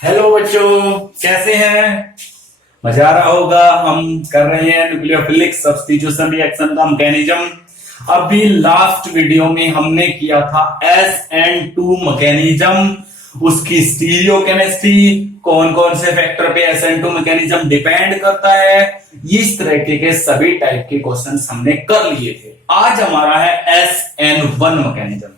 Hello बच्चों, कैसे हैं? मजा आ रहा होगा। हम कर रहे हैं न्यूक्लियोफिलिक सब्स्टिट्यूशन रिएक्शन का मैकेनिज्म। अभी लास्ट वीडियो में हमने किया था SN2 मैकेनिज्म, उसकी स्टीरियोकेमिस्ट्री, कौन कौन से फैक्टर पे SN2 मैकेनिज्म डिपेंड करता है, इस तरह के सभी टाइप के क्वेश्चंस हमने कर लिए थे। आज हमारा है SN1 mechanism.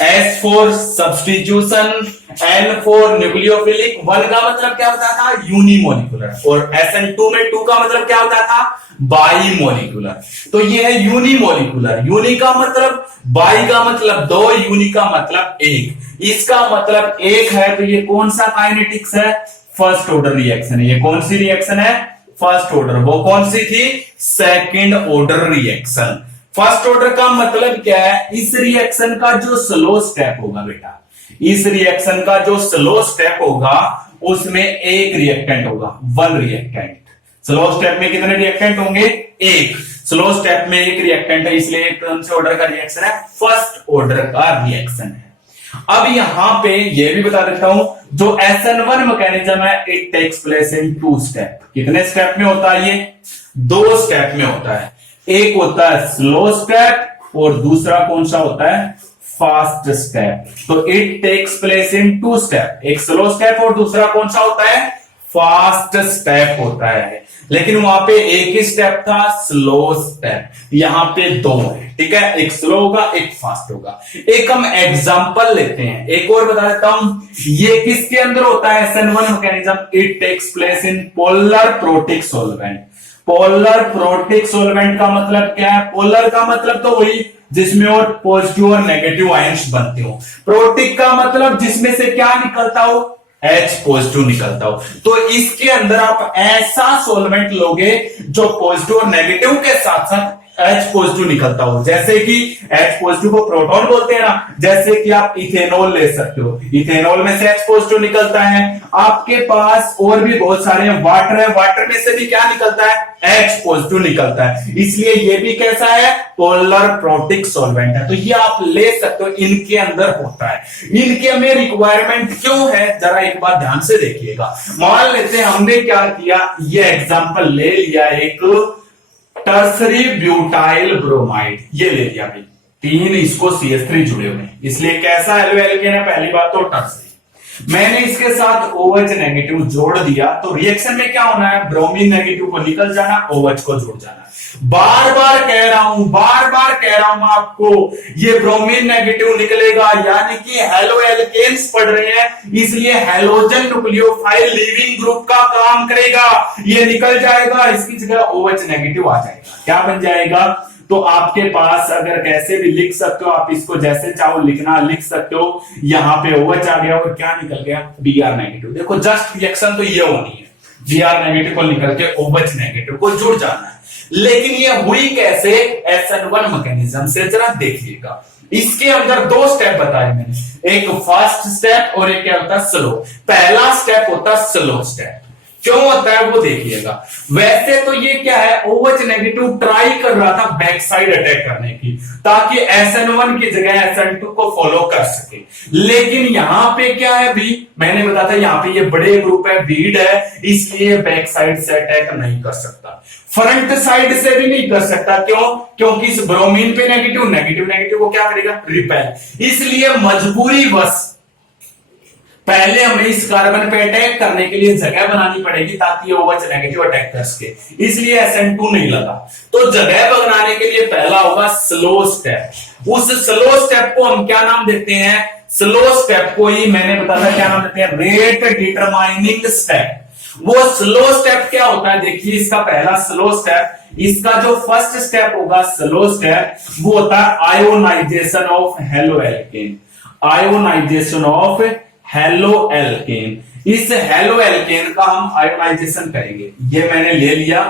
S for substitution, N for nucleophilic. 1 का मतलब क्या होता था? यूनिमोलिकुलर। और SN2 में 2 का मतलब क्या होता था? बाईमोलिकुलर। तो ये है यूनिमोलिकुलर। यूनि का मतलब, बाई का मतलब 2, यूनि का मतलब 1। इसका मतलब 1 है तो ये कौन सा काइनेटिक्स है? फर्स्ट ऑर्डर रिएक्शन है। ये कौन सी रिएक्शन है? First order. वो कौन सी थी? Second order reaction. First order का मतलब क्या है? इस रिएक्शन का जो स्लो स्टेप होगा बेटा, इस रिएक्शन का जो स्लो स्टेप होगा उसमें एक रिएक्टेंट होगा, 1 रिएक्टेंट। स्लो स्टेप में कितने रिएक्टेंट होंगे? 1। स्लो स्टेप में एक रिएक्टेंट है, इसलिए एक कौन से ऑर्डर का रिएक्शन है? फर्स्ट ऑर्डर का रिएक्शन है। अब यहां पे ये भी बता देता हूं, जो SN1 मैकेनिज्म है, it takes place in 2 step. कितने स्टेप में होता है ये? 2 स्टेप में होता है। एक होता है स्लो स्टेप और दूसरा कौन सा होता है? Fast step. तो it takes place in 2 step. एक स्लो स्टेप और दूसरा कौन सा होता है? फास्ट स्टेप होता है। लेकिन वहां पे एक ही स्टेप था, स्लो स्टेप। यहां पे 2 है, ठीक है? एक स्लो होगा, एक फास्ट होगा। एक हम एग्जांपल लेते हैं, एक और बता देता हूं। ये किसके अंदर होता है SN1 mechanism? It takes place in polar protic solvent. Polar protic solvent का मतलब क्या है? पोलर का मतलब तो वही जिसमें और पॉजिटिव और नेगेटिव आयंस बनते हो। प्रोटिक का मतलब जिसमें से क्या निकलता हो? H पॉजिटिव निकलता हो। तो इसके अंदर आप ऐसा सॉल्वेंट लोगे जो पॉजिटिव और नेगेटिव के साथ साथ H पॉजिटिव निकलता हो। जैसे कि H पॉजिटिव को प्रोटॉन बोलते हैं ना, जैसे कि आप इथेनॉल ले सकते हो, इथेनॉल में से H पॉजिटिव निकलता है। आपके पास और भी बहुत सारे वाटर है, वाटर में से भी क्या निकलता है? H पॉजिटिव निकलता है। इसलिए ये भी कैसा है? पोलर प्रोटिक सॉल्वेंट है। तो ये आप ले सकते हो, इनके अंदर होता है। इनके में रिक्वायरमेंट क्यों है, जरा एक बार ध्यान से देखिएगा। मान लेते हैं हमने क्या किया, ये एग्जांपल ले लिया, एक टर्सरी ब्यूटाइल ब्रोमाइड, ये ले लिया भाई। 3 इसको CH3 जुड़े हुए, इसलिए कैसा एल्केन है? पहली बात तो टर्सरी। मैंने इसके साथ OH नेगेटिव जोड़ दिया, तो रिएक्शन में क्या होना है? ब्रोमीन नेगेटिव को निकल जाना, OH को जुड़ जाना। बार बार कह रहा हूं, बार बार कह रहा हूं आपको, ये ब्रोमीन नेगेटिव निकलेगा, यानी कि हेलो एल्केन्स पढ़ रहे हैं, इसलिए हेलोजन न्यूक्लियोफाइल लीविंग ग्रुप का काम करेगा। ये निकल जाएगा, इसकी जगह OH नेगेटिव आ जाएगा। क्या बन जाएगा? तो आपके पास अगर कैसे भी लिख सकते हो आप, इसको जैसे चाहो लिखना, लिख सकते हो। यहां पे OH आ गया और क्या निकल गया? Br negative. देखो जस्ट रिएक्शन तो ये होनी है, Br नेगेटिव को निकल के OH नेगेटिव को जुड़ जाना है। लेकिन ये हुई कैसे? SN1 मैकेनिज्म से, जरा देखिएगा। इसके अंदर 2 स्टेप बताए मैंने, एक फास्ट स्टेप और एक क्या होता है? स्लो। पहला स्टेप होता है स्लो स्टेप। क्यों होता है वो देखिएगा। वैसे तो ये क्या है? OH नेगेटिव ट्राई कर रहा था बैक साइड अटैक करने की, ताकि SN1 की जगह SN2 को फॉलो कर सके। लेकिन यहां पे क्या है भी, मैंने बताया था यहां पे ये बड़े ग्रुप है, भीड़ है, इसलिए बैक साइड से अटैक नहीं कर सकता, फ्रंट साइड से भी नहीं कर सकता। क्यों? क्योंकि इस ब्रोमीन पे नेगेटिव, नेगेटिव नेगेटिव को क्या करेगा? रिपेल। इसलिए मजबूरी बस पहले हमें इस कार्बन पे अटैक करने के लिए जगह बनानी पड़ेगी, ताकि OH नेगेटिव अटैक कर सके। इसलिए SN2 नहीं लगा। तो जगह बनाने के लिए पहला होगा स्लो स्टेप। उस स्लो स्टेप को हम क्या नाम देते हैं? स्लो स्टेप को ही मैंने बताया क्या नाम देते हैं? Rate determining step. वो स्लो स्टेप क्या होता है? देखिए, इसका पहला स्लो स्टेप, इसका जो फर्स्ट स्टेप होगा स्लो स्टेप, वो होता है ionisation of halo alkane. Ionisation of halo alkane. इस हेलो एल्केन का हम आयोनाइजेशन करेंगे। ये मैंने ले लिया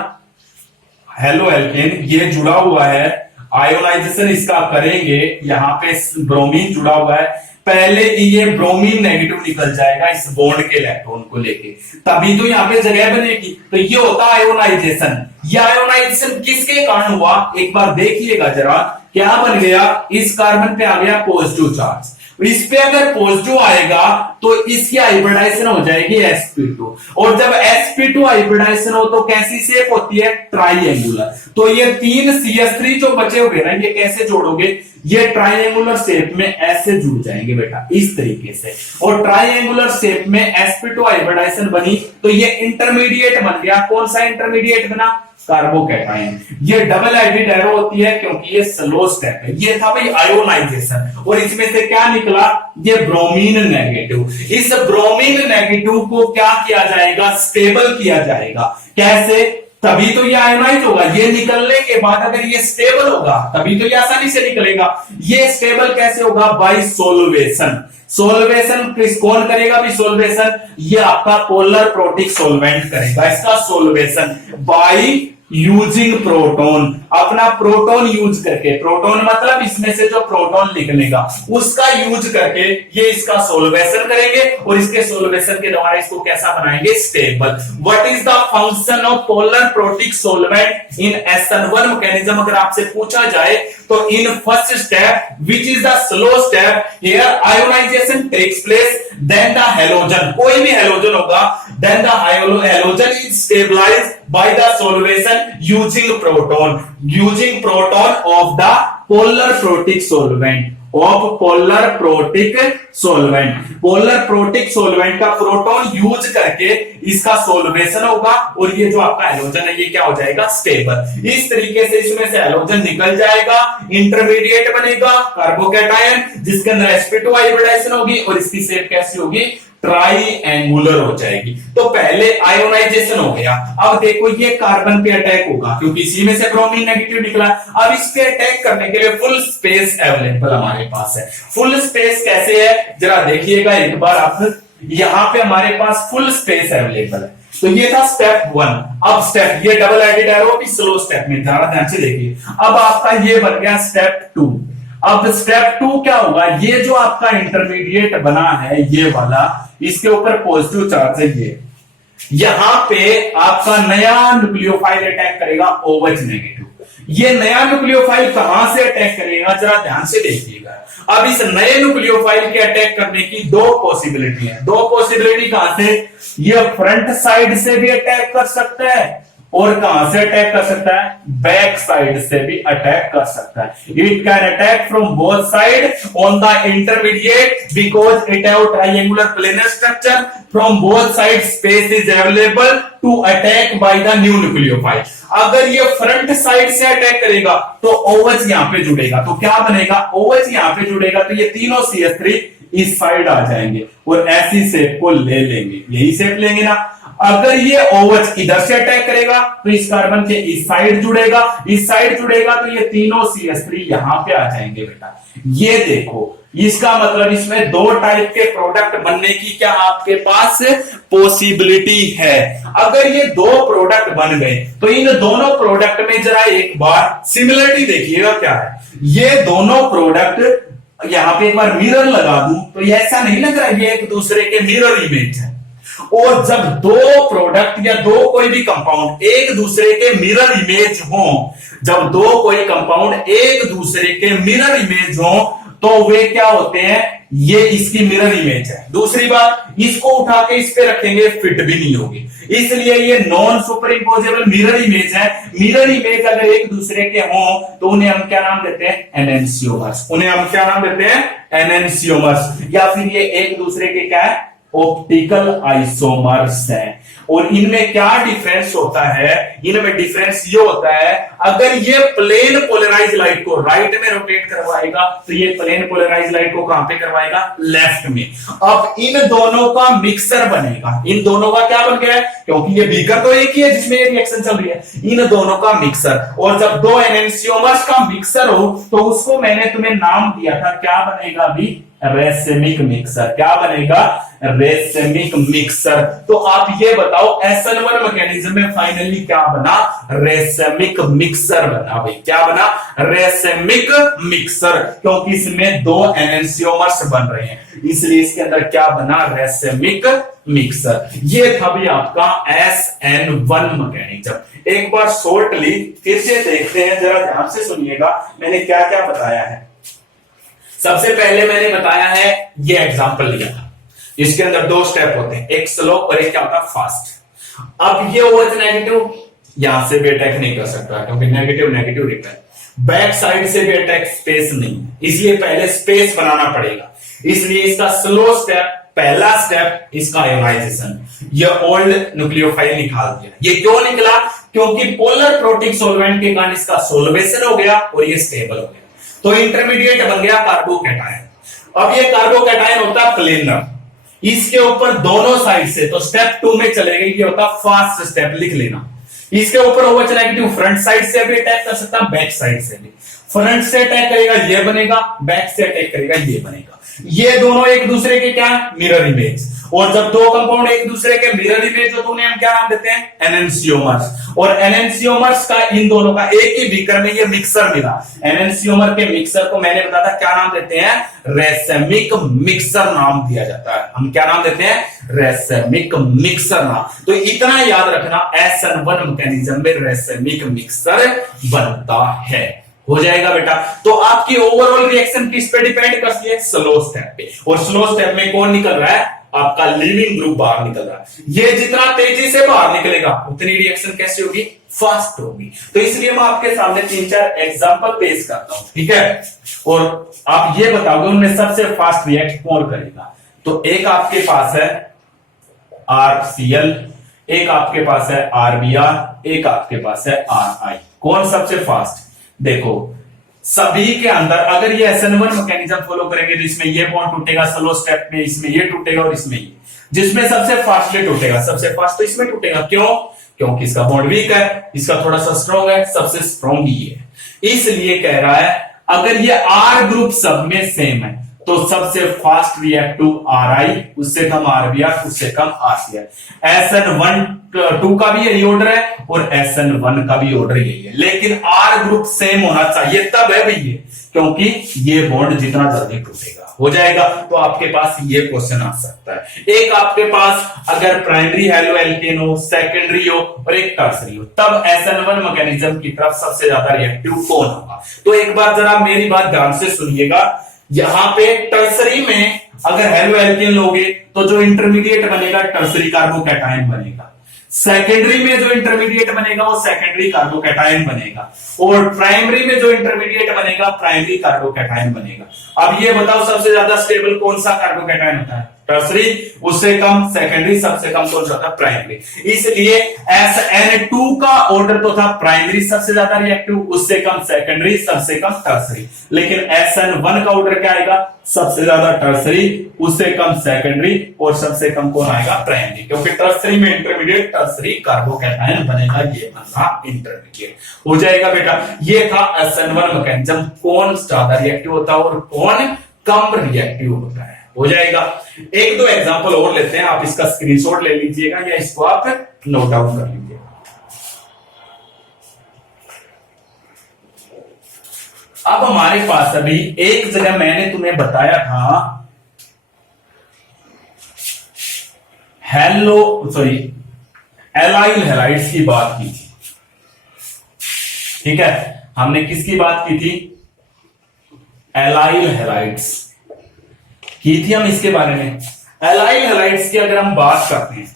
हेलो एल्केन, ये जुड़ा हुआ है, आयोनाइजेशन इसका करेंगे। यहां पे ब्रोमीन जुड़ा हुआ है, पहले ये ब्रोमीन नेगेटिव निकल जाएगा इस बॉन्ड के इलेक्ट्रॉन को लेके, तभी तो यहां पे जगह बनेगी। तो ये होता है आयोनाइजेशन। ये आयोनाइजेशन किसके कारण हुआ? एक बार देखिएगा जरा, क्या बन गया? इस कार्बन पे आ गया पॉजिटिव चार्ज, इस पे अगर पॉजिटिव आएगा तो इसकी हाइब्रिडाइजेशन हो जाएगी sp2, और जब sp2 हाइब्रिडाइजेशन हो तो कैसी शेप होती है, ट्राइएंगुलर। तो ये तीन CH3 जो बचे हुए ना, ये कैसे जोड़ोगे, ये ट्राइएंगुलर शेप में ऐसे जुड़ जाएंगे बेटा, इस तरीके से। और ट्राइएंगुलर शेप में sp2 हाइब्रिडाइजेशन बनी तो ये इंटरमीडिएट बन गया। कौन सा इंटरमीडिएट बना, कार्बोकैटायन। ये डबल एडिड एरो होती है क्योंकि ये स्लो स्टेप है। ये था भाई आयोनाइजेशन, और इसमें से क्या निकला, ये ब्रोमीन नेगेटिव। इस ब्रोमीन नेगेटिव को क्या किया जाएगा, स्टेबल किया जाएगा। कैसे, तभी तो ये आयोनाइज होगा। ये निकलने के बाद अगर ये स्टेबल होगा तभी तो ये आसानी से निकलेगा। ये स्टेबल कैसे होगा, बाय सोल्वेशन। सोल्वेशन किस कौन करेगा भी सोल्वेशन, ये आपका पोलर प्रोटिक सोलवेंट करेगा इसका सोल्वेशन बाय यूजिंग प्रोटोन। अपना प्रोटोन यूज करके, प्रोटोन मतलब इसमें से जो प्रोटोन निकलेगा उसका यूज करके ये इसका सोल्वेशन करेंगे, और इसके सोल्वेशन के द्वारा इसको कैसा बनाएंगे, stable. What is the function of polar protic solvent in SN1 mechanism, अगर आपसे पूछा जाए तो in first step which is the slow step, here ionisation takes place, then the halogen, कोई भी हैलोजन होगा, then the halogen is stabilised by the solvation using proton of the polar protic solvent, of polar protic solvent। polar protic solvent का proton use करके इसका solution होगा, और ये जो आपका हैलोजन है ये क्या हो जाएगा, स्टेबल। इस तरीके से इसमें से हैलोजन निकल जाएगा, इंटरमीडिएट बनेगा कार्बोकैटायन, जिसके अंदर sp2 हाइब्रिडाइजेशन होगी, और इसकी शेप कैसी होगी, ट्राइएंगुलर हो जाएगी। तो पहले आयोनाइजेशन हो गया। अब देखो ये कार्बन पे अटैक होगा क्योंकि इसी में से ब्रोमीन नेगेटिव निकला। अब इस पे अटैक करने के लिए फुल स्पेस अवेलेबल हमारे पास है। फुल स्पेस कैसे है, जरा देखिएगा एक बार आप, यहां पे हमारे पास फुल स्पेस अवेलेबल है। तो ये था स्टेप 1। अब स्टेप, ये डबल एडिड एरो भी स्लो स्टेप में, ध्यान से देखिए। अब आपका ये बन गया स्टेप 2। अब स्टेप 2 क्या होगा, ये जो आपका इंटरमीडिएट बना है ये वाला, इसके ऊपर पॉजिटिव चार्ज है, ये यहां पे आपका नया न्यूक्लियोफाइल अटैक करेगा OH नेगेटिव। ये नया न्यूक्लियोफाइल कहां से अटैक करेगा, जरा ध्यान से देखिएगा। अब इस नए न्यूक्लियोफाइल के अटैक करने की दो पॉसिबिलिटी है। दो पॉसिबिलिटी कहां से, ये फ्रंट साइड से भी अटैक कर सकता है, और कहां से अटैक कर सकता है, बैक साइड से भी अटैक कर सकता है। It can attack from both side on the intermediate because it have triangular planar structure, from both side space is available to attack by the new nucleophile. अगर ये फ्रंट साइड से attack करेगा तो OH यहां पे जुड़ेगा, तो क्या बनेगा, OH यहां पे जुड़ेगा, तो ये तीनों CH3 इस साइड आ जाएंगे और ऐसी शेप को ले लेंगे, यही शेप लेंगे ना। अगर ये OH इधर से अटैक करेगा तो इस कार्बन के इस साइड जुड़ेगा, इस साइड जुड़ेगा तो ये तीनों CH3 यहां पे आ जाएंगे बेटा। ये देखो, इसका मतलब इसमें दो टाइप के प्रोडक्ट बनने की क्या आपके पास पॉसिबिलिटी है। अगर ये दो प्रोडक्ट बन गए तो इन दोनों प्रोडक्ट में जरा एक बार सिमिलरिटी देखिएगा क्या है। ये दोनों प्रोडक्ट, यहां पे एक बार मिरर लगा दूं तो ये ऐसा नहीं लग रहा है ये एक दूसरे के मिरर इमेज है। और जब दो प्रोडक्ट या दो कोई भी कंपाउंड एक दूसरे के मिरर इमेज हो, जब दो कोई कंपाउंड एक दूसरे के मिरर इमेज हो तो वे क्या होते हैं, ये इसकी मिरर इमेज है। दूसरी बात, इसको उठा के इस पे रखेंगे फिट भी नहीं होगी, इसलिए ये non super imposable mirror image है। मिरर इमेज अगर एक दूसरे के हो तो उन्हें हम क्या नाम देते हैं, एनेंसियोमर्स। उन्हें हम क्या नाम देते हैं, एनेंसियोमर्स। या फिर ये एक दूसरे के क्या है, ऑप्टिकल आइसोमर्स हैं। और इनमें क्या डिफरेंस होता है, इनमें डिफरेंस ये होता है, अगर ये प्लेन पोलराइज लाइट को राइट में रोटेट करवाएगा तो ये प्लेन पोलराइज लाइट को कहां पे करवाएगा, लेफ्ट में। अब इन दोनों का मिक्सर बनेगा। इन दोनों का क्या बन गया है, क्योंकि ये बीकर तो एक ही है जिसमें ये रिएक्शन चल रही है, इन दोनों का मिक्सर। और जब दो एनेंसियोमर्स का मिक्सर हो तो उसको मैंने तुम्हें नाम दिया था, क्या बनेगा भी, रेसेमिक मिक्सर। क्या बनेगा, रेसेमिक मिक्सर। तो आप ये बताओ SN1 मैकेनिज्म में फाइनली क्या बना, रेसेमिक मिक्सर बना। भाई क्या बना, रेसेमिक मिक्सर, क्योंकि इसमें दो एनेंसियोमर्स बन रहे हैं इसलिए इसके अंदर क्या बना, रेसेमिक मिक्सर। ये था भी आपका SN1 मैकेनिज्म। एक बार शॉर्टली फिर से देखते हैं, जरा ध्यान से सुनिएगा मैंने क्या क्या बताया है। सबसे पहले मैंने बताया है, ये एग्जांपल लिया था, इसके अंदर दो स्टेप होते हैं, एक स्लो और एक क्या होता है फास्ट। अब ये OH नेगेटिव यहां से भी अटैक नहीं कर सकता क्योंकि negative negative repel, back side से भी अटैक स्पेस नहीं, इसलिए पहले स्पेस बनाना पड़ेगा। इसलिए इसका स्लो स्टेप, पहला स्टेप इसका आयोनाइजेशन, ये ओल्ड न्यूक्लियोफाइल निकाल दिया। ये क्यों निकला? क्योंकि पोलर प्रोटिक सॉल्वेंट के कारण इसका सोल्वेशन हो गया और ये स्टेबल हो गया, तो इंटरमीडिएट बन गया कार्बोकैटायन। अब ये कार्बोकैटायन होता है प्लेनर, इसके ऊपर दोनों साइड से, तो स्टेप 2 में चले गए, ये होता फास्ट स्टेप, लिख लेना। इसके ऊपर OH नेगेटिव फ्रंट साइड से भी अटैक कर सकता है, बैक साइड से भी। फ्रंट से अटैक करेगा ये बनेगा, बैक से अटैक करेगा ये बनेगा। ये दोनों एक दूसरे के क्या मिरर इमेज, और जब दो कंपाउंड एक दूसरे के मिरर इमेज हो तो उन्हें हम क्या नाम देते हैं? एनेंसियोमर्स। और एनेंसियोमर्स का इन दोनों का एक ही बीकर में ये मिक्सर मिला, एनेंसियोमर के मिक्सर को मैंने बताया था क्या नाम देते हैं? रेसेमिक मिक्सर नाम दिया जाता है। हम क्या नाम देते हैं? रेसेमिक मिक्सर नाम। तो इतना याद रखना, SN1 मैकेनिज्म में रेसेमिक मिक्सर बनता है। हो जाएगा बेटा। तो आपकी ओवरऑल रिएक्शन किस पे डिपेंड करती है? स्लो स्टेप पे। और स्लो स्टेप में कौन निकल रहा है? आपका लीविंग ग्रुप बाहर निकल रहा है। ये जितना तेजी से बाहर निकलेगा उतनी रिएक्शन कैसी होगी? फास्ट होगी। तो इसलिए मैं आपके सामने 3-4 एग्जांपल पेश करता हूं, ठीक है? और आप ये बताओगे उनमें सबसे फास्ट रिएक्ट कौन करेगा। तो एक आपके पास है RCl, एक आपके पास है RBr, एक आपके पास है RI। कौन सबसे फास्ट? देखो सभी के अंदर अगर ये SN1 मैकेनिज्म फॉलो करेंगे तो इसमें ये बॉन्ड टूटेगा स्लो स्टेप में, इसमें ये टूटेगा और इसमें ये, जिसमें सबसे फास्टली टूटेगा, सबसे फास्ट तो इसमें टूटेगा। क्यों? क्योंकि इसका बॉन्ड वीक है, इसका थोड़ा सा स्ट्रॉन्ग है, सबसे स्ट्रॉन्ग ही है। इसलिए कह रहा है अगर ये R ग्रुप सब में सेम है तो सबसे फास्ट रिएक्टिव RI, उससे कम RBr, उससे कम RCl। SN1-2 का भी यही ऑर्डर है और SN1 का भी ऑर्डर यही है, लेकिन R ग्रुप सेम होना चाहिए, तब है भैया, क्योंकि ये बॉन्ड जितना जल्दी टूटेगा हो जाएगा। तो आपके पास ये क्वेश्चन आ सकता है। एक आपके पास अगर प्राइमरी हेलो एल्केन हो, सेकेंडरी हो और एक टर्सरी हो, तब SN1 मैकेनिज्म की तरफ सबसे ज्यादा रिएक्टिव कौन होगा? तो एक बार जरा मेरी बात ध्यान से सुनिएगा। यहां पे टर्सरी में अगर हेलो एल्केन लोगे तो जो इंटरमीडिएट बनेगा टर्सरी कार्बोकैटायन बनेगा, सेकेंडरी में जो इंटरमीडिएट बनेगा वो सेकेंडरी कार्बोकैटायन बनेगा, और प्राइमरी में जो इंटरमीडिएट बनेगा प्राइमरी कार्बोकैटायन बनेगा। अब ये बताओ सबसे ज्यादा स्टेबल कौन सा कार्बोकैटायन होता है? टर्सरी, उससे कम सेकेंडरी, सबसे कम कौन सा होता है? प्राइमरी। इसलिए SN2 का ऑर्डर तो था प्राइमरी सबसे ज्यादा रिएक्टिव, उससे कम सेकेंडरी, सबसे कम टर्सरी। लेकिन SN1 का ऑर्डर क्या आएगा? सबसे ज्यादा टर्सरी, उससे कम सेकेंडरी और सबसे कम कौन आएगा? प्राइमरी। क्योंकि टर्सरी में इंटरमीडिएट टर्सरी कार्बोकैटायन बनेगा, ये बना इंटरमीडिएट। हो जाएगा बेटा। ये था SN1 मैकेनिज्म, कौन ज्यादा रिएक्टिव होता है और कौन कम रिएक्टिव होता है। हो जाएगा। एक दो एग्जांपल और लेते हैं, आप इसका स्क्रीनशॉट ले लीजिएगा या इसको आप नोट डाउन कर लीजिएगा। अब हमारे पास अभी एक जगह मैंने तुम्हें बताया था एलाइल हैलाइड्स की बात की थी, ठीक है? हमने किसकी बात की थी? एलाइल हैलाइड्स की थी हम इसके बारे में। एलाइल हैलाइड्स की अगर हम बात करते हैं,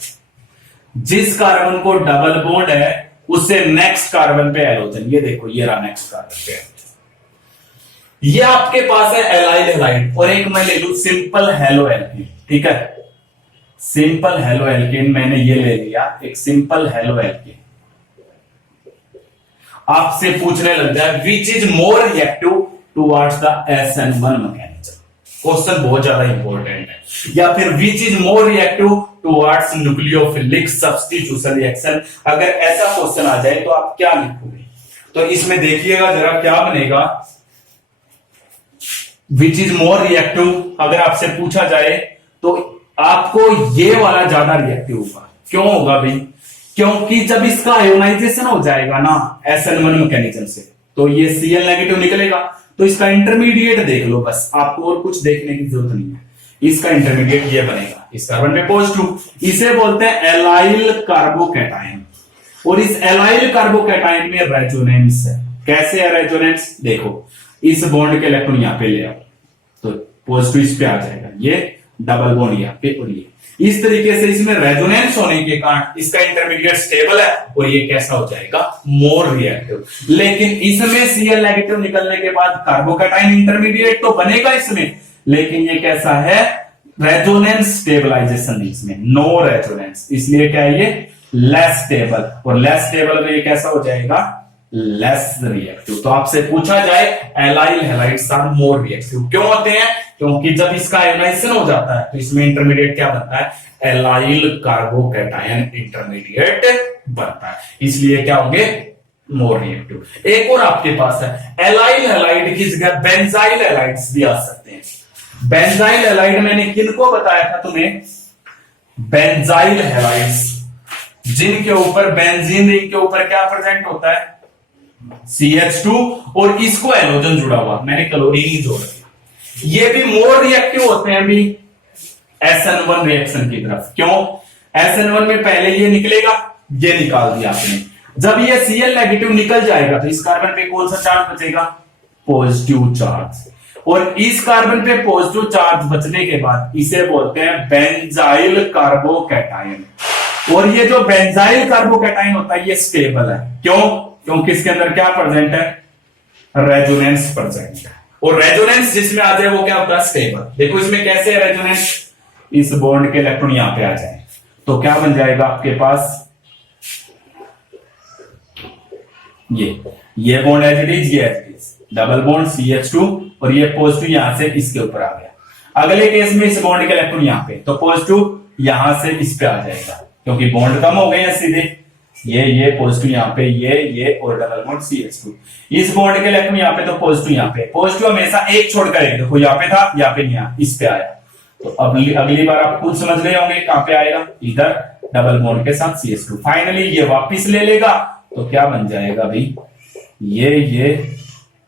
जिस कार्बन को डबल बॉन्ड है उससे नेक्स्ट कार्बन पे हैलोजन, ये देखो ये रहा नेक्स्ट कार्बन पे हैलोजन, ये आपके पास है एलाइल हैलाइड। और एक मैं ले लू सिंपल हेलो एल्केन, ठीक है? सिंपल हेलो एल्केन मैंने ये ले लिया, एक सिंपल हेलो एल्केन। आपसे पूछने लग जाए which is more reactive towards the SN1 mechanism, question बहुत ज्यादा इंपॉर्टेंट है। या फिर which is more reactive towards nucleophilic substitution reaction, अगर ऐसा क्वेश्चन आ जाए तो आप क्या लिखोगे? तो इसमें देखिएगा जरा क्या बनेगा। विच इज मोर रिएक्टिव अगर आपसे पूछा जाए तो आपको ये वाला ज्यादा रिएक्टिव होगा। क्यों होगा भाई? क्योंकि जब इसका आयोनाइजेशन हो जाएगा ना SN1 मैकेनिज्म से, तो ये Cl नेगेटिव निकलेगा, तो इसका इंटरमीडिएट देख लो बस, आपको और कुछ देखने की जरूरत नहीं है। इसका इंटरमीडिएट ये बनेगा, इस कार्बन पे पॉजिटिव, इसे बोलते हैं एलाइल कार्बोकैटायन। और इस एलाइल कार्बोकैटायन में रेजोनेंस है। कैसे है रेजोनेंस? देखो इस बॉन्ड के इलेक्ट्रॉन यहां पे ले आओ, पॉजिटिव इस पे आ जाएगा, ये डबल बॉन्ड यहाँ पे और ये। इस तरीके से इसमें रेजोनेंस होने के कारण इसका इंटरमीडिएट स्टेबल है और ये कैसा हो जाएगा, मोर रिएक्टिव। लेकिन इसमें Cl नेगेटिव निकलने के बाद कार्बोकैटायन इंटरमीडिएट तो बनेगा इसमें, लेकिन ये कैसा है, रेजोनेंस स्टेबलाइजेशन इसमें नो रेजोनेंस, इसलिए क्या है ये लेस स्टेबल, और लेस स्टेबल में ये कैसा हो जाएगा, लेस रिएक्टिव। तो आपसे पूछा जाए allyl halides are more reactive, क्यों होते हैं, क्योंकि जब इसका आयोनाइजेशन हो जाता है तो इसमें इंटरमीडिएट क्या बनता है, एलाइल कार्बोकैटायन इंटरमीडिएट बनता है, इसलिए क्या होंगे, मोर रिएक्टिव। एक और आपके पास है एलाइल हैलाइड की जगह बेंजाइल हैलाइड्स भी आ सकते हैं। बेंजाइल हैलाइड मैंने किनको बताया था तुम्हें, बेंजाइल हैलाइड्स जिनके ऊपर बेंजीन रिंग के ऊपर क्या प्रेजेंट होता है, CH2 और इसको एलोजन जुड़ा हुआ, मैंने क्लोरीन ही जोड़ दिया। ये भी मोर रिएक्टिव होते हैं अभी SN1 रिएक्शन की तरफ, क्यों, SN1 में पहले ये निकलेगा, ये निकाल दिया आपने, जब ये Cl नेगेटिव निकल जाएगा तो इस कार्बन पे कौन सा चार्ज बचेगा, पॉजिटिव चार्ज, और इस कार्बन पे पॉजिटिव चार्ज बचने के बाद इसे बोलते हैं बेंजाइल कार्बोकैटायन। और ये जो बेंजाइल कार्बोकैटायन होता है ये स्टेबल है, क्यों, क्योंकि इसके अंदर क्या प्रेजेंट है, रेजोनेंस प्रेजेंट है, और रेजोनेंस जिसमें आ जाए वो क्या होता है, स्टेबल। देखो इसमें कैसे है रेजोनेंस, इस बॉन्ड के इलेक्ट्रॉन यहां पे आ जाए तो क्या बन जाएगा आपके पास, ये बॉन्ड एज इट इज, ये as it is, double bond CH2 और ये पॉजिटिव यहां से इसके ऊपर आ गया। अगले केस में इस बॉन्ड के इलेक्ट्रॉन यहां पे, तो पॉजिटिव यहां से इस पे आ जाएगा, क्योंकि बॉन्ड कम हो गए हैं सीधे, ये पॉजिटिव यहाँ पे, ये और डबल बॉन्ड CH2, इस बॉन्ड के इलेक्ट्रॉन यहाँ पे, तो पॉजिटिव यहाँ पे, पॉजिटिव हमेशा एक छोड़कर एक, देखो यहाँ पे था, यहाँ पे नहीं आया, इस पे आया, तो अगली बार आप खुद समझ रहे होंगे कहां पे आएगा, इधर डबल बॉन्ड के साथ CH2, फाइनली ये वापिस ले लेगा, तो क्या बन जाएगा भाई, ये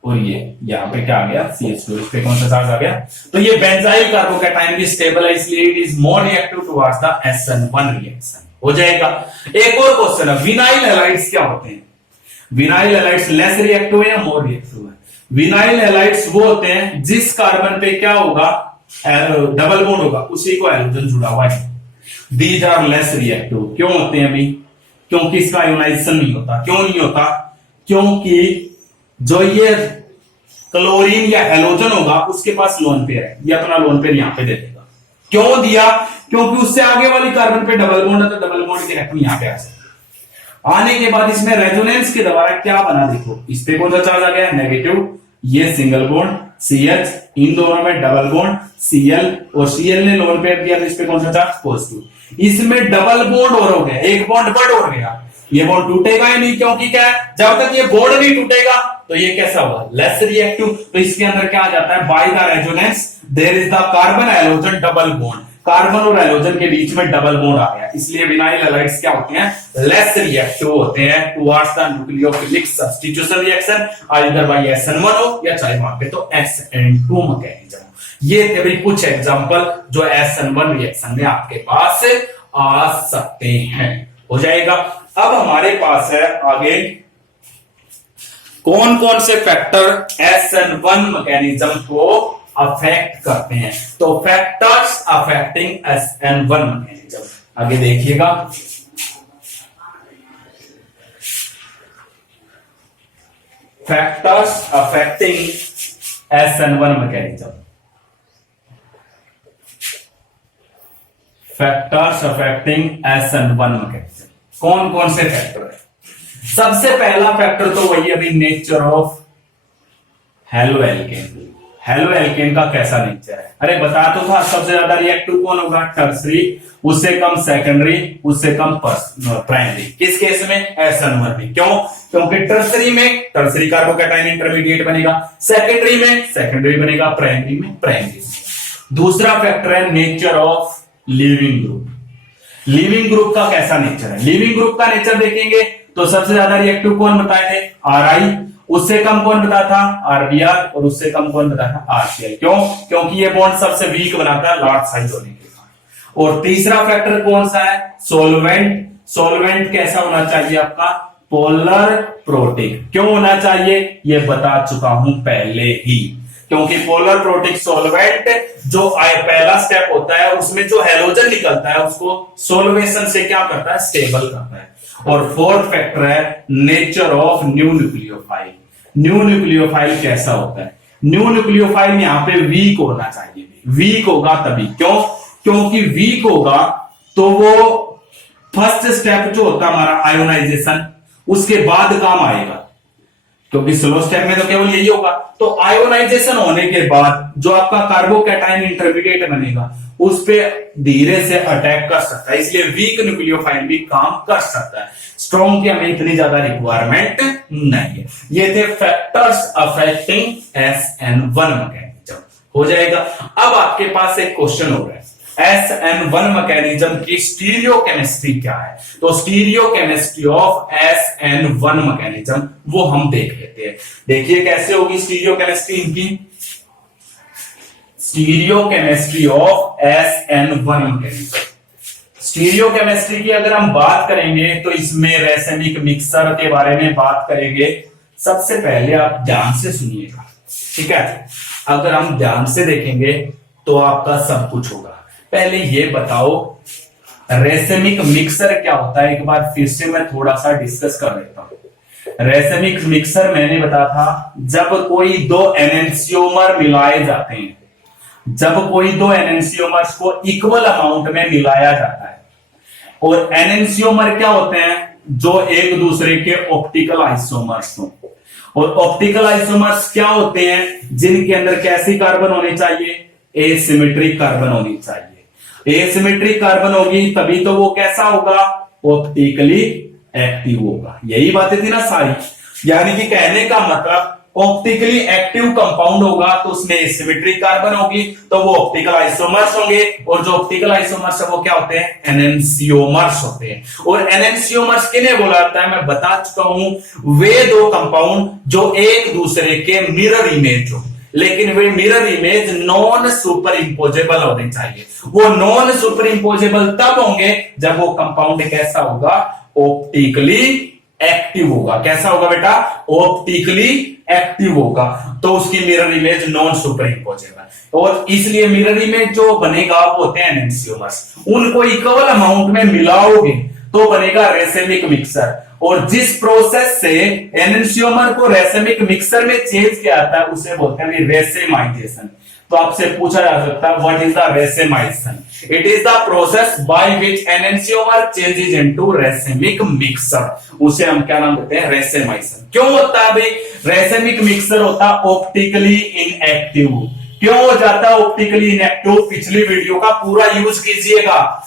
और ये यहाँ पे क्या आ गया, CH2, इस पे कौन सा चार्ज आ गया, तो ये बेंजाइल कार्बोकैटायन भी स्टेबल है, इसलिए it is more reactive towards the SN1 reaction हो जाएगा। एक और क्वेश्चन है, विनाइल हैलाइड्स क्या होते हैं, विनाइल हैलाइड्स लेस रिएक्टिव है या मोर रिएक्टिव है, विनाइल हैलाइड्स वो होते हैं जिस कार्बन पे क्या होगा, डबल बॉन्ड होगा, उसी को एलोजन जुड़ा हुआ है, दीज आर लेस रिएक्टिव। क्यों होते हैं अभी, क्योंकि इसका आयोनाइजेशन नहीं होता, क्यों नहीं होता, क्योंकि जो ये क्लोरीन या हेलोजन होगा उसके पास लोन पेयर है, ये अपना लोन पेयर यहां पे दे देगा, क्यों दिया, क्योंकि उससे आगे वाली कार्बन पे डबल बॉन्ड है, तो डबल बॉन्ड के इलेक्ट्रॉन यहां पे आ जाएगा, आने के बाद इसमें रेजोनेंस के द्वारा क्या बना, देखो इस पे कौन सा चार्ज आ गया, नेगेटिव, ये सिंगल बॉन्ड CH, इन दोनों में डबल बॉन्ड Cl, और Cl ने लोन पेयर दिया तो इस पे कौन सा चार्ज, पॉजिटिव, इसमें डबल बॉन्ड और हो गया, एक बॉन्ड बढ़ हो गया, ये बॉन्ड टूटेगा ही नहीं, क्योंकि क्या है, जब तक ये बॉन्ड नहीं टूटेगा तो ये कैसा होगा, लेस रिएक्टिव, तो इसके अंदर क्या आ जाता है, by the resonance there is the carbon halogen double bond, carbon और एलोजन के बीच में डबल बॉन्ड आ गया, इसलिए विनाइल हैलाइड्स क्या होते हैं, लेस रिएक्टिव होते हैं towards the nucleophilic substitution reaction, either bye SN1 हो या चाहे वहां पे तो SN2 मैकेनिज्म। ये थे भाई कुछ एग्जांपल जो SN1 रिएक्शन में आपके पास आ सकते हैं, हो जाएगा। अब हमारे पास है आगे कौन कौन से फैक्टर SN1 मैकेनिज्म को अफेक्ट करते हैं, तो फैक्टर्स अफेक्टिंग SN1 मैकेनिज्म, आगे देखिएगा। Factors affecting SN1 mechanism, factors affecting SN1 mechanism, कौन कौन से फैक्टर है, सबसे पहला फैक्टर तो वही अभी नेचर ऑफ हेलोएल्केन। हेलोएल्केन का कैसा नेचर है, अरे बता तो था, सबसे ज्यादा रिएक्टिव कौन होगा, टर्सरी, उससे कम सेकेंडरी, उससे कम प्राइमरी, किस केस में, SN1 में, क्यों, क्योंकि टर्सरी में टर्सरी कार्बोकैटायन इंटरमीडिएट बनेगा, सेकेंडरी में सेकेंडरी बनेगा, प्राइमरी में प्राइमरी। दूसरा फैक्टर है nature of leaving group. Leaving group का कैसा नेचर है, लिविंग ग्रुप का नेचर देखेंगे तो सबसे ज्यादा रिएक्टिव कौन बताए थे, RI, उससे कम कौन बताया था, RBr, और उससे कम कौन बताया था, RCl, क्यों, क्योंकि ये बॉन्ड सबसे वीक बनाता है लार्ज साइज होने के कारण। और तीसरा फैक्टर कौन सा है, सोलवेंट। सोलवेंट कैसा होना चाहिए आपका, पोलर प्रोटिक, क्यों होना चाहिए ये बता चुका हूं पहले ही, क्योंकि पोलर प्रोटिक सॉल्वेंट जो पहला स्टेप होता है उसमें जो हैलोजन निकलता है उसको सोल्वेशन से क्या करता है, स्टेबल करता है। और फोर्थ फैक्टर है nature of new nucleophile. New nucleophile कैसा होता है, न्यू न्यूक्लियोफाइल यहां पे वीक होना चाहिए, वीक होगा तभी, क्यों, क्योंकि वीक होगा तो वो फर्स्ट स्टेप जो होता है हमारा आयोनाइजेशन उसके बाद काम आएगा, क्योंकि स्लो स्टेप में तो केवल यही होगा। तो आयोनाइजेशन होने के बाद जो आपका कार्बोकैटायन इंटरमीडिएट बनेगा उस पे धीरे से अटैक कर सकता है, इसलिए वीक न्यूक्लियोफाइल भी काम कर सकता है। स्ट्रॉन्ग की हमें इतनी ज्यादा रिक्वायरमेंट नहीं है। ये थे फैक्टर्स अफेक्टिंग SN1 मैकेनिज्म। हो जाएगा। अब आपके पास एक क्वेश्चन हो रहा है, SN1 मैकेनिज्म की स्टीरियो केमिस्ट्री क्या है। तो stereo chemistry of SN1 mechanism वो हम देख लेते हैं। देखिए कैसे होगी स्टीरियो केमिस्ट्री इनकी। Stereo chemistry of SN1 mechanism. Stereo chemistry की अगर हम बात करेंगे तो इसमें रेसेमिक मिक्सर के बारे में बात करेंगे। सबसे पहले आप ध्यान से सुनिएगा, ठीक है। अगर हम ध्यान से देखेंगे तो आपका सब कुछ होगा। पहले ये बताओ रेसेमिक मिक्सर क्या होता है, एक बार फिर से मैं थोड़ा सा डिस्कस कर लेता हूं। रेसेमिक मिक्सर मैंने बताया था जब कोई दो एनेंसियोमर मिलाए जाते हैं, जब कोई दो एनेंसियोमर्स को इक्वल अमाउंट में मिलाया जाता है। और एनेंसियोमर क्या होते हैं, जो एक दूसरे के ऑप्टिकल आइसोमर्स हो। और ऑप्टिकल आइसोमर्स क्या होते हैं, जिनके अंदर कैसी कार्बन होनी चाहिए, एसिमेट्रिक कार्बन होनी चाहिए। एसिमेट्रिक कार्बन होगी तभी तो वो कैसा होगा, ऑप्टिकली एक्टिव होगा। यही बातें थी ना सारी। यानी कि कहने का मतलब ऑप्टिकली एक्टिव कंपाउंड होगा तो उसमें एसिमेट्रिक कार्बन होगी, तो वो ऑप्टिकल आइसोमर्स होंगे। और जो ऑप्टिकल आइसोमर्स है वो क्या होते हैं, एनेंसियोमर्स होते हैं। और एनेंसियोमर्स किन्हें बोला जाता है, मैं बता चुका हूं, वे दो कंपाउंड जो एक दूसरे के मिरर इमेज हो, लेकिन वे मिरर इमेज नॉन सुपर इंपोजेबल होने चाहिए। वो नॉन सुपर इंपोजेबल तब होंगे जब वो कंपाउंड कैसा होगा, ऑप्टिकली एक्टिव होगा। कैसा होगा बेटा, ऑप्टिकली एक्टिव होगा, तो उसकी मिरर इमेज नॉन सुपर इंपोजेबल। और इसलिए मिरर इमेज जो बनेगा वो होते हैं एनेंसियोमर्स। उनको इक्वल अमाउंट में मिलाओगे तो बनेगा रेसेमिक मिक्सर। और जिस प्रोसेस से एनेंसियोमर को रेसेमिक मिक्सर में चेंज किया जाता है उसे बोलते हैं रेसेमाइजेशन। तो आपसे पूछा जा सकता है what is the racemization. It is the process by which enantiomer changes into racemic mixer. उसे हम क्या नाम देते हैं, रेसेमाइजेशन। क्यों होता है भाई रेसेमिक मिक्सर होता है ऑप्टिकली इनएक्टिव। क्यों हो जाता है ऑप्टिकली इनएक्टिव, पिछली वीडियो का पूरा यूज कीजिएगा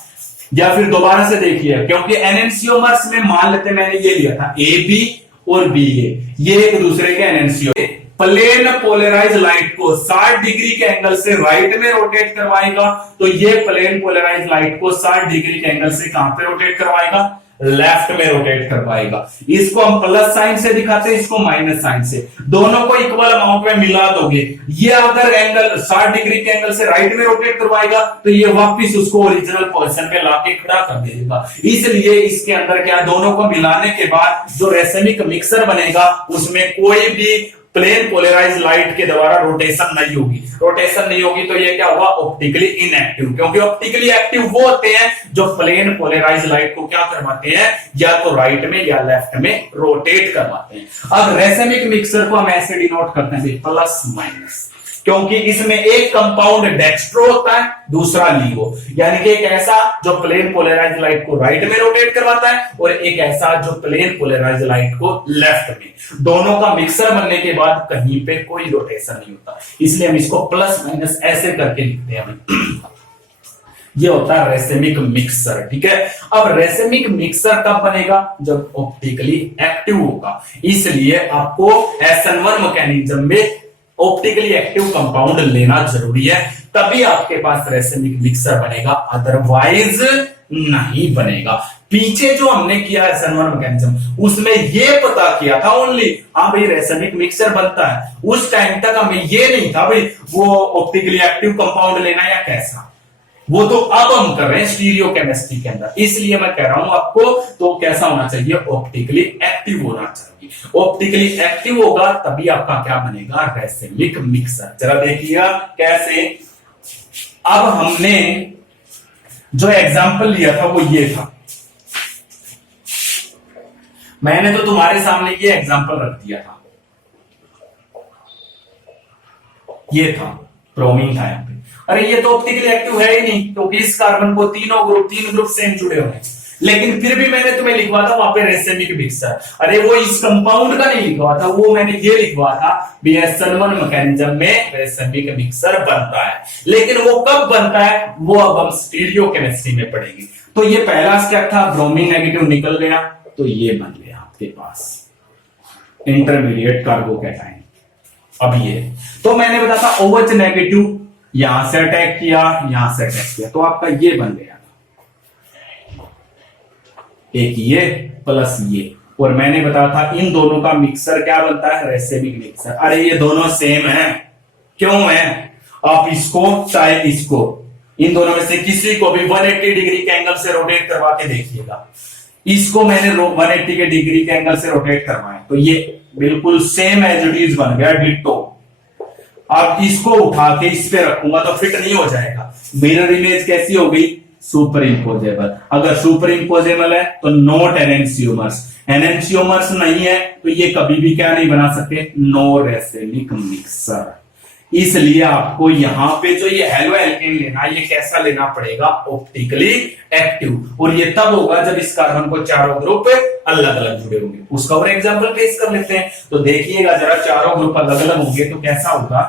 या फिर दोबारा से देखिए। क्योंकि एनेंसियोमर्स में मान लेते मैंने ये लिया था ए बी और बी ए, ये एक दूसरे के एनेंसियोमर। प्लेन पोलराइज लाइट को 60 डिग्री के एंगल से राइट में रोटेट करवाएगा, तो ये प्लेन पोलराइज लाइट को 60 डिग्री के एंगल से कहां पे रोटेट करवाएगा, लेफ्ट में रोटेट करवाएगा। इसको हम प्लस साइन से दिखाते हैं, इसको माइनस साइन से। दोनों को इक्वल अमाउंट में मिला दोगे, ये अगर एंगल 60 डिग्री के एंगल से राइट में रोटेट करवाएगा तो ये वापस उसको ओरिजिनल पोजीशन पे लाके खड़ा कर देगा। इसलिए इसके अंदर क्या, दोनों को मिलाने के बाद जो रेसेमिक मिक्सर बनेगा उसमें कोई भी प्लेन पोलराइज लाइट के द्वारा रोटेशन नहीं होगी। रोटेशन नहीं होगी तो ये क्या होगा, ऑप्टिकली इनएक्टिव। क्योंकि ऑप्टिकली एक्टिव वो होते हैं जो प्लेन पोलराइज लाइट को क्या करवाते हैं, या तो राइट में या लेफ्ट में रोटेट करवाते हैं। अब रेसेमिक मिक्सर को हम ऐसे डिनोट करते हैं प्लस माइनस, क्योंकि इसमें एक कंपाउंड डेक्स्ट्रो होता है, दूसरा लीगो। यानी कि एक ऐसा जो प्लेन पोलराइज लाइट को राइट में रोटेट करवाता है और एक ऐसा जो प्लेन पोलराइज लाइट को लेफ्ट में। दोनों का मिक्सर बनने के बाद कहीं पे कोई रोटेशन नहीं होता, इसलिए हम इसको प्लस माइनस ऐसे करके लिखते हैं। ये होता है रेसेमिक मिक्सर, ठीक है। अब रेसेमिक मिक्सर कब बनेगा, जब ऑप्टिकली एक्टिव होगा। इसलिए आपको SN1 मैकेनिज्म में ऑप्टिकली एक्टिव कंपाउंड लेना जरूरी है, तभी आपके पास रेसेमिक मिक्सर बनेगा, अदरवाइज नहीं बनेगा। पीछे जो हमने किया SN1 मैकेनिज्म उसमें ये पता किया था ओनली, हाँ भाई रेसेमिक मिक्सर बनता है। उस टाइम तक हमें ये नहीं था भाई वो ऑप्टिकली एक्टिव कंपाउंड लेना या कैसा। वो तो अब हम कर रहे हैं स्टीरियो केमिस्ट्री के अंदर, इसलिए मैं कह रहा हूं आपको तो कैसा होना चाहिए, ऑप्टिकली एक्टिव होना चाहिए। ऑप्टिकली एक्टिव होगा तभी आपका क्या बनेगा, रैसेमिक मिक्सर। जरा देखिएगा कैसे। अब हमने जो एग्जाम्पल लिया था वो ये था, मैंने तो तुम्हारे सामने ये एग्जाम्पल रख दिया था, ये था ब्रोमीन था यहाँ पे। अरे ये तो ऑप्टिकली एक्टिव है ही नहीं, क्योंकि इस कार्बन को तीन ग्रुप सेम जुड़े हुए हैं, लेकिन फिर भी मैंने तुम्हें लिखवा था वहां पे रैसेमिक मिक्सर। अरे वो इस कंपाउंड का नहीं लिखवा था, वो मैंने ये लिखवा था BSN1 मैकेनिज्म में रैसेमिक मिक्सर बनता है। लेकिन वो कब बनता है वो अब हम स्टीरियो केमिस्ट्री में पढ़ेंगे। तो ये पहला स्टेप था, ब्रोमीन नेगेटिव निकल गया, तो ये बन गया आपके पास इंटरमीडिएट कार्बोकैटायन। अब ये तो मैंने बताया था OH नेगेटिव यहां से अटैक किया, यहां से अटैक किया, तो आपका ये बन गया एक ये प्लस ये। और मैंने बताया था इन दोनों का मिक्सर क्या बनता है, रैसेमिक मिक्सर। अरे ये दोनों सेम है, क्यों है, आप इसको चाहे इसको, इन दोनों में से किसी को भी 180 डिग्री के एंगल से रोटेट करवा के देखिएगा। इसको मैंने 180 के डिग्री के एंगल से रोटेट करवाया तो ये बिल्कुल सेम एज इट इज बन गया, डिट्टो। अब इसको उठा के इस पे रखूंगा तो फिट नहीं हो जाएगा। मिरर इमेज कैसी हो गई, सुपर इम्पोजेबल। अगर सुपर इम्पोजेबल है तो नॉट एनेंशियोमर्स, एनेंशियोमर्स नहीं है तो ये कभी भी क्या नहीं बना सकते, नो रैसेमिक मिक्सर। इसलिए आपको यहां पे जो ये हेलो एल्केन लेना, ये कैसा लेना पड़ेगा, ऑप्टिकली एक्टिव। और ये तब होगा जब इस कार्बन को चारों ग्रुप अलग अलग जुड़े होंगे। उसका और एग्जांपल पेश कर लेते हैं। तो देखिएगा जरा, चारों ग्रुप अलग अलग होंगे तो कैसा होगा,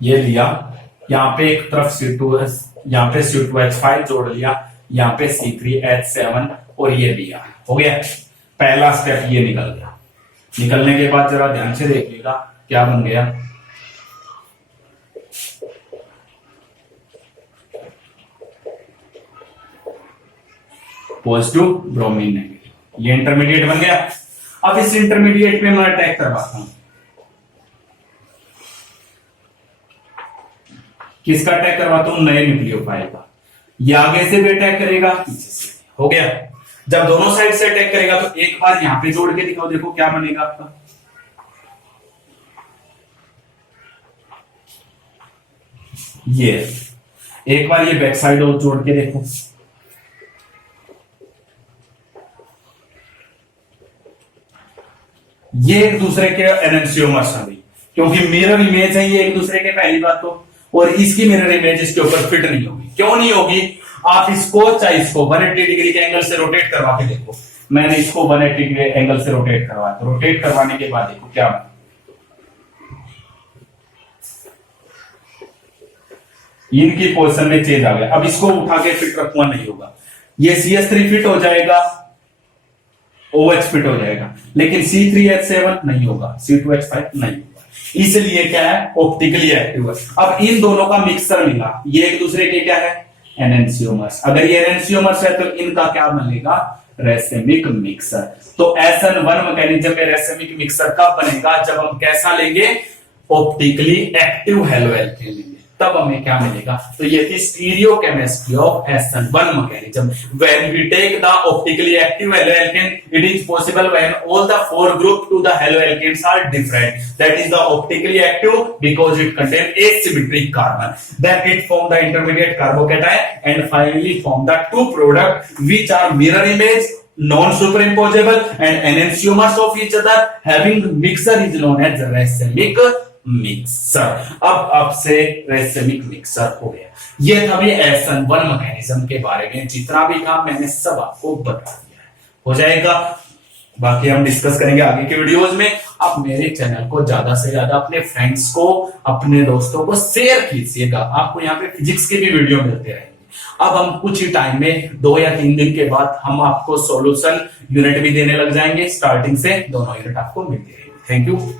ये लिया, यहां पे एक तरफ C2, यहां पे C2H5 जोड़ लिया, यहां पे C3H7 और ये लिया, हो गया पहला स्टेप, ये निकल गया। निकलने के बाद जरा ध्यान से देखिएगा क्या बन गया, पॉजिटिव ब्रोमीन नेगेटिव, ये इंटरमीडिएट बन गया। अब इस इंटरमीडिएट पे मैं अटैक करवाता हूं, किसका अटैक करवाता हूं, नए न्यूक्लियोफाइल का। ये आगे से भी अटैक करेगा, पीछे से, हो गया। जब दोनों साइड से अटैक करेगा तो एक बार यहां पे जोड़ के दिखाओ, देखो क्या बनेगा आपका, ये एक बार ये बैक साइड और जोड़ के देखो, ये एक दूसरे के एनेंशियोमर्स हैं, क्योंकि मिरर इमेज है ये एक दूसरे के, पहली बात तो। और इसकी मिरर इमेज इसके ऊपर फिट नहीं होगी, क्यों नहीं होगी, आप इसको चाहे इसको 180 डिग्री के एंगल से रोटेट करवा के देखो। मैंने इसको 180 डिग्री एंगल से रोटेट करवाया, तो रोटेट करवाने के बाद देखो क्या बना, इनकी पोजीशन में चेंज आ गया। अब इसको उठा के फिट रखूंगा, नहीं होगा। ये CS3 फिट हो जाएगा, OH फिट हो जाएगा, लेकिन C3H7 नहीं होगा, C2H5 नहीं होगा। इसलिए क्या है, ऑप्टिकली एक्टिव है। अब इन दोनों का मिक्सर मिला, ये एक दूसरे के क्या है, एनेंशियोमर्स। अगर ये एनेंशियोमर्स है तो इनका क्या बनेगा, रैसेमिक मिक्सर। तो SN1 मैकेनिज्म में रैसेमिक मिक्सर कब बनेगा, जब हम कैसा लेंगे, ऑप्टिकली एक्टिव हेलो एल्केन लेंगे, तब हमें क्या मिलेगा। तो ये थी stereo chemistry of SN1 mechanism. When we take the optically active haloalkane, it is possible when all the four group to the haloalkanes are different. That is the optically active because it contains asymmetric carbon. Then it form the intermediate carbocation and finally form the two product which are mirror image, non-superimposable and enantiomers of each other. Having mixer is known as racemic mixer. अब आपसे रैसेमिक mixer हो गया। ये था भी SN1 mechanism के बारे में, जितना भी था मैंने सब आपको बता दिया है, हो जाएगा। बाकी हम डिस्कस करेंगे आगे के वीडियोस में। आप मेरे चैनल को ज्यादा से ज्यादा अपने फ्रेंड्स को, अपने दोस्तों को शेयर कीजिएगा। आपको यहाँ पे फिजिक्स के भी वीडियो मिलते रहेंगे। अब हम कुछ ही टाइम में 2 या 3 दिन के बाद हम आपको सॉल्यूशन यूनिट भी देने लग जाएंगे। स्टार्टिंग से दोनों यूनिट आपको मिलते रहेंगे। Thank you.